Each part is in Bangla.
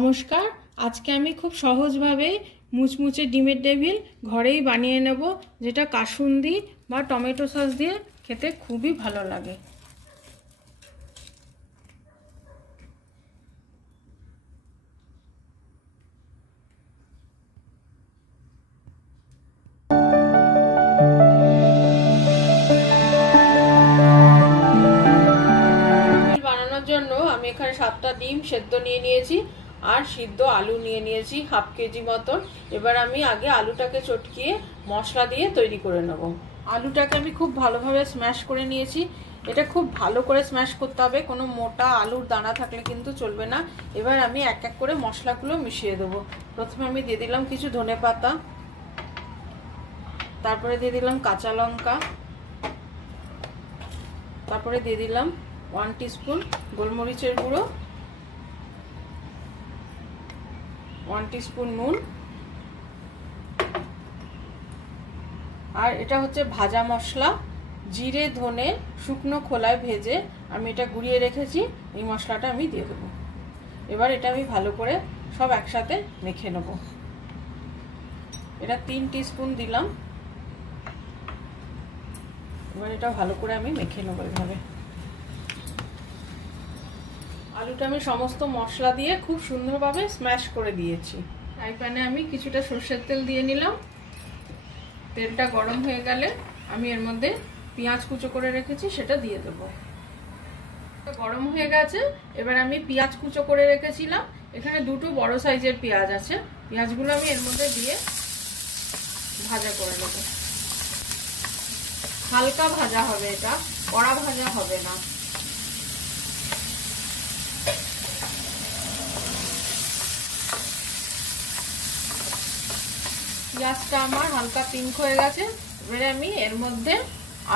নমস্কার। আজকে আমি খুব সহজভাবে মুচমুচে ডিমের টেবিল ঘরেই বানিয়ে নেব, যেটা কাসুন্দি বা টমেটো সস দিয়ে খেতে খুবই ভালো লাগে। বানানোর জন্য আমি এখানে 7টা ডিম সেদ্ধ নিয়ে নিয়েছি আর সিদ্ধ আলু নিয়ে নিয়েছি হাফ কেজি মতন। এবার আমি আগে আলুটাকে চটকিয়ে মশলা দিয়ে তৈরি করে নেব। আলুটাকে আমি খুব ভালোভাবে স্ম্যাশ করে নিয়েছি। এটা খুব ভালো করে স্ম্যাশ করতে হবে, কোনো মোটা আলুর দানা থাকলে কিন্তু চলবে না। এবার আমি এক এক করে মশলাগুলো মিশিয়ে দেবো। প্রথমে আমি দিয়ে দিলাম কিছু ধনেপাতা, তারপরে দিয়ে দিলাম কাঁচা লঙ্কা, তারপরে দিয়ে দিলাম 1 টিস্পুন গোলমরিচের গুঁড়ো, 1 টিস্পুন নুন, আর এটা হচ্ছে ভাজা মশলা, জিরে ধনে শুকনো খোলায় ভেজে আমি এটা গুঁড়িয়ে রেখেছি। এই মশলাটা আমি দিয়ে দেবো। এবার এটা আমি ভালো করে সব একসাথে মেখে নেব। এটা 3 টিস্পুন দিলাম। এবার এটা ভালো করে আমি মেখে নেব এইভাবে। আলুটা আমি সমস্ত মশলা দিয়ে খুব সুন্দরভাবে স্ম্যাশ করে দিয়েছি। ফ্রাই প্যানে আমি কিছুটা সরষের তেল দিয়ে নিলাম। তেলটা গরম হয়ে গেলে আমি এর মধ্যে পেঁয়াজ কুচো করে রেখেছি সেটা দিয়ে দেবো। গরম হয়ে গেছে। এবার আমি পেঁয়াজ কুচো করে রেখেছিলাম, এখানে 2টো বড় সাইজের পেঁয়াজ আছে, পেঁয়াজগুলো আমি এর মধ্যে দিয়ে ভাজা করে নেব। হালকা ভাজা হবে, এটা কড়া ভাজা হবে না। পেঁয়াজটা আমার হালকা পিঙ্ক হয়ে গেছে। এবারে আমি এর মধ্যে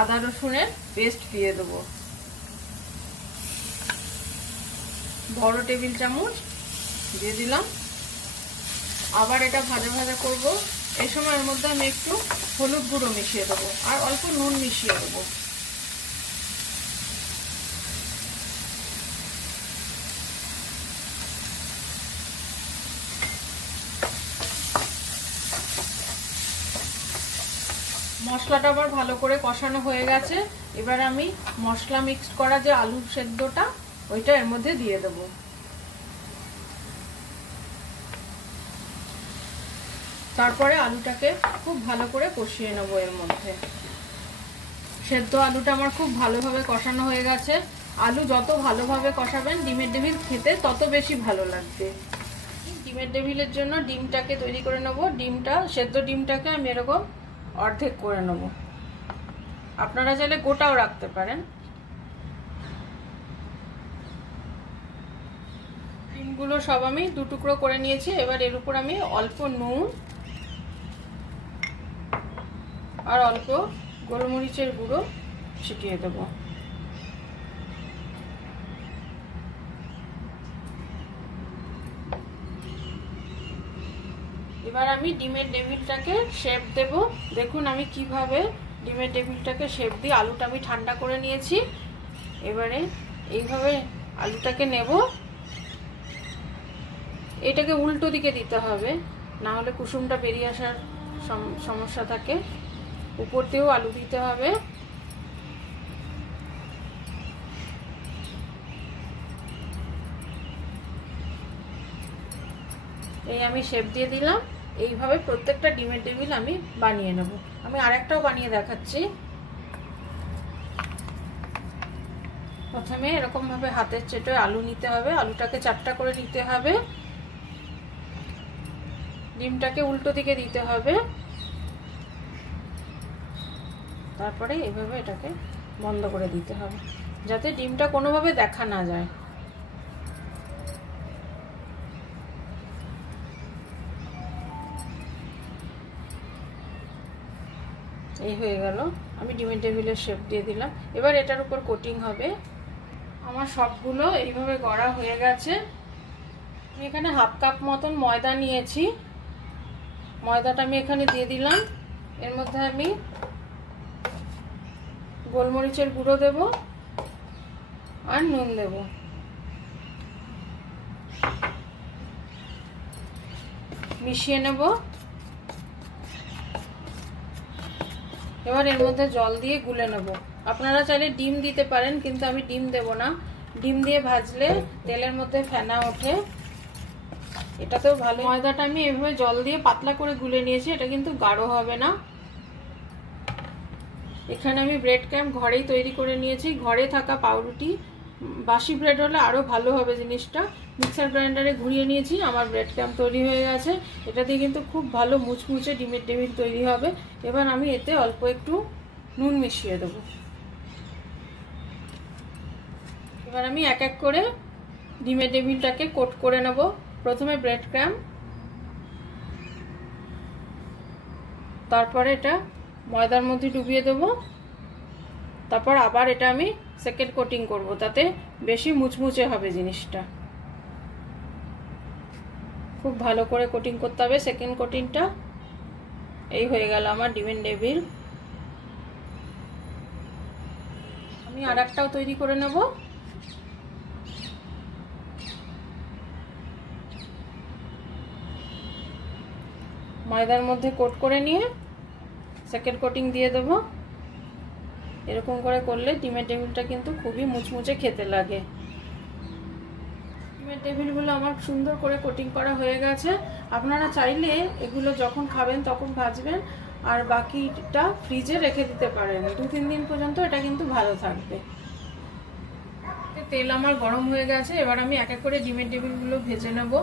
আদা রসুনের পেস্ট দিয়ে দেবো, বড় টেবিল চামচ দিয়ে দিলাম। আবার এটা ভাজা ভাজা করব। এই সময় এর মধ্যে আমি একটু হলুদ গুঁড়ো মিশিয়ে দেবো আর অল্প নুন মিশিয়ে দেবো। মশলাটা আবার ভালো করে কষানো হয়ে গেছে। এবার আমি মশলা মিক্সড করা যে আলু সেদ্ধটা ওইটা এর মধ্যে দিয়ে দেব। তারপরে আলুটাকে খুব ভালো করে কষিয়ে নেব। এর মধ্যে সেদ্ধ আলুটা আমার খুব ভালোভাবে কষানো হয়ে গেছে। আলু যত ভালোভাবে কষাবেন ডিমের টেবিল খেতে তত বেশি ভালো লাগবে। ডিমের টেবিলের জন্য ডিমটাকে তৈরি করে নেব। সেদ্ধ ডিমটাকে আমি এরকম অর্ধেক করে নেব। আপনারা চাইলে গোটাও রাখতে পারেন। ডিমগুলো সব আমি 2 টুকরো করে নিয়েছি। এবার এর উপর আমি অল্প নুন আর অল্প গোলমরিচের গুঁড়ো ছিটিয়ে দেব। এবার আমি ডিমের টেবিলটাকে শেপ দেব। দেখুন আমি কিভাবে ডিমের টেবিলটাকে শেপ দিই। আলুটা আমি ঠান্ডা করে নিয়েছি। এবারে এইভাবে আলুটাকে নেব। এটাকে উল্টো দিকে দিতে হবে, না হলে কুসুমটা বেরিয়ে আসার সমস্যা থাকে। উপর দিয়েও আলু দিতে হবে। এই আমি শেপ দিয়ে দিলাম। এইভাবে প্রত্যেকটা ডিমের টেবিল আমি বানিয়ে নেব। আমি আরেকটাও বানিয়ে দেখাচ্ছি। প্রথমে এরকম ভাবে হাতের চেটোয় আলু নিতে হবে, আলুটাকে 4টা করে নিতে হবে, ডিমটাকে উল্টো দিকে দিতে হবে, তারপরে এইভাবে এটাকে বন্ধ করে দিতে হবে যাতে ডিমটা কোনোভাবে দেখা না যায়। এই হয়ে গেল। আমি ডিমের টেবিলের শেপ দিয়ে দিলাম। এবার এটার উপর কোটিং হবে। আমার সবগুলো এইভাবে গড়া হয়ে গেছে। আমি এখানে হাফ কাপ মতন ময়দা নিয়েছি। ময়দাটা আমি এখানে দিয়ে দিলাম। এর মধ্যে আমি গোলমরিচের গুঁড়ো দেব আর নুন দেব। মিশিয়ে নেব। এবার এর মধ্যে জল দিয়ে গুলে নেব। আপনারা চাইলে ডিম দিতে পারেন, কিন্তু আমি ডিম দেব না। ডিম দিয়ে ভাজলে তেলের মধ্যে ফেনা ওঠে, এটাতেও ভালো। ময়দাটা আমি এভাবে জল দিয়ে পাতলা করে গুলে নিয়েছি, এটা কিন্তু গাঢ় হবে না। এখানে আমি ব্রেড ক্রাম্ব ঘরেই তৈরি করে নিয়েছি, ঘরে থাকা পাউরুটি। বাসি ব্রেড হলে আরও ভালো হবে জিনিসটা। মিক্সার গ্রাইন্ডারে ঘুরিয়ে নিয়েছি, আমার ব্রেড ক্রাম্ব তৈরি হয়ে গেছে। এটা দিয়ে কিন্তু খুব ভালো মুচমুচে ডিমের টেবিল তৈরি হবে। এবার আমি এতে অল্প একটু নুন মিশিয়ে দেবো। এবার আমি এক এক করে ডিমের টেবিলটাকে কোট করে নেব। প্রথমে ব্রেড ক্রাম্ব, তারপরে এটা ময়দার মধ্যে ডুবিয়ে দেব, তারপর আবার এটা আমি সেকেন্ড কোটিং করব, তাতে বেশি মুচমুচে হবে জিনিসটা। খুব ভালো করে কোটিং করতে হবে সেকেন্ড কোটিংটা। এই হয়ে গেল আমার ডিমের টেবিল। আমি আর একটাও তৈরি করে নেব। ময়দার মধ্যে কোট করে নিয়ে সেকেন্ড কোটিং দিয়ে দেব। এরকম করে করলে ডিমের টেবিলটা কিন্তু খুবই মুচমুচে খেতে লাগে। ডিমের টেবিলগুলো আমার সুন্দর করে কোটিং করা হয়ে গেছে। আপনারা চাইলে এগুলো যখন খাবেন তখন ভাজবেন, আর বাকিটা ফ্রিজে রেখে দিতে পারেন। 2-3 দিন পর্যন্ত এটা কিন্তু ভালো থাকবে। তেল আমার গরম হয়ে গেছে, এবার আমি এক এক করে ডিমের টেবিলগুলো ভেজে নেব।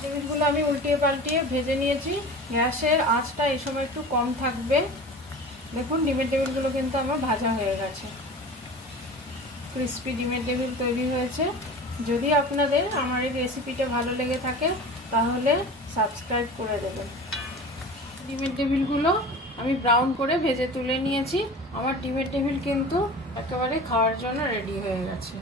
টেবিলগুলো আমি উল্টিয়ে পাল্টিয়ে ভেজে নিয়েছি। গ্যাসের আঁচটা এই সময় একটু কম থাকবে। দেখুন ডিমের টেবিলগুলো কিন্তু আমার ভাজা হয়ে গেছে, ক্রিস্পি ডিমের টেবিল তৈরি হয়েছে। যদি আপনাদের আমার এই রেসিপিটা ভালো লেগে থাকে তাহলে সাবস্ক্রাইব করে দেবেন। ডিমের টেবিলগুলো আমি ব্রাউন করে ভেজে তুলে নিয়েছি। আমার ডিমের টেবিল কিন্তু একেবারে খাওয়ার জন্য রেডি হয়ে গেছে।